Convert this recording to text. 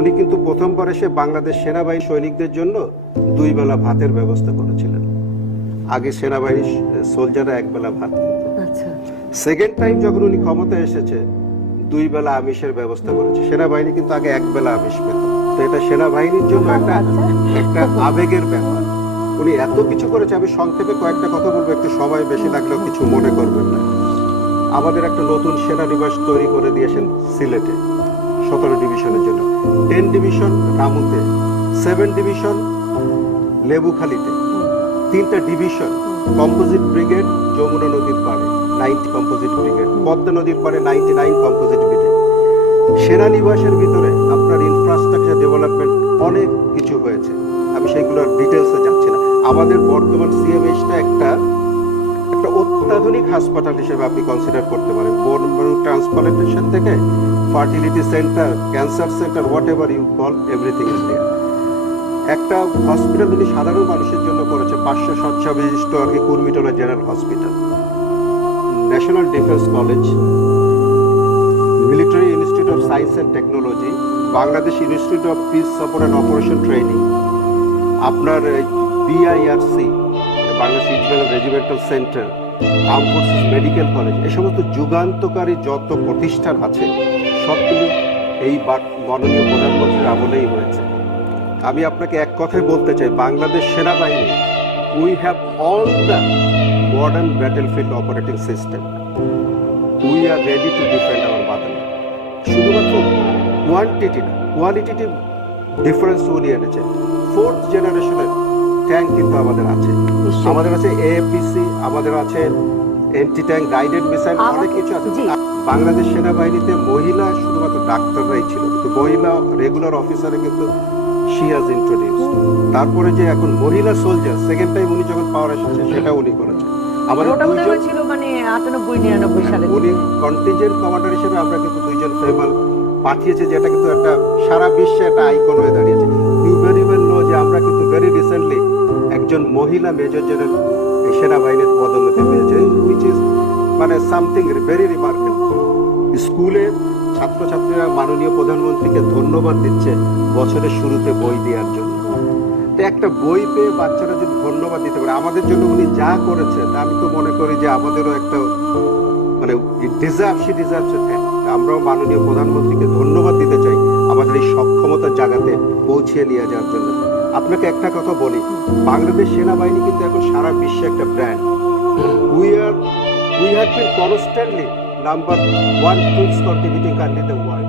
উনি কিন্তু প্রথমবার এসে বাংলাদেশ সেনাবাহিনী সৈনিকদের জন্য 2 বেলা ভাতের ব্যবস্থা করেছিলেন। আগে সেনাবাহিনী সোলজাররা 1 বেলা ভাত খেত। আচ্ছা, সেকেন্ড টাইম যখন উনি ক্ষমতায় এসেছে 2 বেলা আমিষের ব্যবস্থা করেছে। সেনাবাহিনী কিন্তু আগে 1 বেলা আমিষ পেত। তো এটা সেনাবাহিনীর জন্য একটা আবেগের ব্যাপার। উনি এত কিছু করেছে, আমি সংক্ষেপে কয়েকটা কথা বলবো, একটু সময় বেশি লাগলেও কিছু মনে করবেন না। আমাদের একটা নতুন সেনানিবাস তৈরি করে দিয়েছেন সিলেটে 17 ডিভিশনের জন্য, 10 ডিভিশন রামুতে, 7 ডিভিশন লেবুখালীতে, 3টা ডিভিশন কম্পোজিট ব্রিগেড যমুনা নদীর পাড়ে 90 কম্পোজিট ব্রিগেড, পদ্মা নদীর পাড়ে 99 কম্পোজিট ব্রিগেড। সেনানিবাসের ভিতরে আপনার ইনফ্রাস্ট্রাকচার ডেভেলপমেন্ট অনেক কিছু হয়েছে, আমি সেইগুলোর ডিটেলসে যাচ্ছি না। আমাদের বর্তমান সিএমএইচটা একটা অত্যাধুনিক হাসপাতাল হিসেবে আপনি কনসিডার করতে পারেন। বোন ম্যারো ট্রান্সপ্লান্টেশন থেকে fertility centre, cancer centre, whatever you call, everything is there. একটা হসপিটাল উনি সাধারণ মানুষের জন্য করেছে, 500 শয্যা বিশিষ্ট আর কি, Kurmitola general hospital, national defence college, military institute of science and technology, Bangladesh institute of peace support and operation training, আপনার BIRC Bangladesh regional regimental centre, arm forces medical college, এই সমস্ত যুগান্তকারী যত প্রতিষ্ঠান আছে সবগুলো এই মাননীয় প্রধানমন্ত্রীর আমলেই হয়েছে। আমি আপনাকে এক কথায় বলতে চাই, বাংলাদেশ সেনাবাহিনী, we have all the modern battlefield operating system, we are ready to defend our motherland. শুধুমাত্র কোয়ান্টিটি না, কোয়ালিটিটিভ ডিফারেন্স উনি এনেছে। 4th জেনারেশনের ট্যাঙ্ক কিন্তু আমাদের আছে, আমাদের আছে এএপিসি, আমাদের আছে এন্টি ট্যাঙ্ক গাইডেড মিসাইল, অনেক কিছু আছে। বাংলাদেশ সেনাবাহিনীতে মহিলা শুধুমাত্র ডাক্তাররাই ছিল, কিন্তু মহিলা রেগুলার অফিসারে কিন্তু শি হাজ ইন্ট্রোডিউসড। তারপরে যে এখন মহিলা সোলজার, সেকেন্ড টাইম উনি যখন পাওয়ার এসেছে সেটা উনি করেছেন। আমাদের ছিল মানে 98-99 সালে উনি কন্টিনজেন্ট কমান্ডার হিসেবে আমরা কিন্তু 2জন ফেমাল পাঠিয়েছে, যেটা কিন্তু একটা সারা বিশ্বে একটা আইকন হয়ে দাঁড়িয়েছে। ইউ ভেরি ওয়েল নো যে আমরা কিন্তু ভেরি রিসেন্টলি একজন মহিলা মেজর জেনারেল সেনাবাহিনীর পদোন্নতি পেয়েছে, হুইচ ইজ মানে সামথিং ভেরি রিমার্কেবল। স্কুলে ছাত্রছাত্রীরা মাননীয় প্রধানমন্ত্রীকে ধন্যবাদ দিচ্ছে বছরের শুরুতে বই দেওয়ার জন্য। তো একটা বই পেয়ে বাচ্চারা যদি ধন্যবাদ দিতে পারে আমাদের জন্য, উনি যা করেছে তা আমি তো মনে করি যে আমাদেরও একটা মানে শি ডিজার্ভস এ থ্যাঙ্ক। আমরাও মাননীয় প্রধানমন্ত্রীকে ধন্যবাদ দিতে চাই আমাদের এই সক্ষমতার জায়গাতে পৌঁছিয়ে নিয়ে যাওয়ার জন্য। আপনাকে একটা কথা বলি, বাংলাদেশ সেনাবাহিনী কিন্তু এখন সারা বিশ্বে একটা brand. We have been constantly number 1 troops contributing country in the world.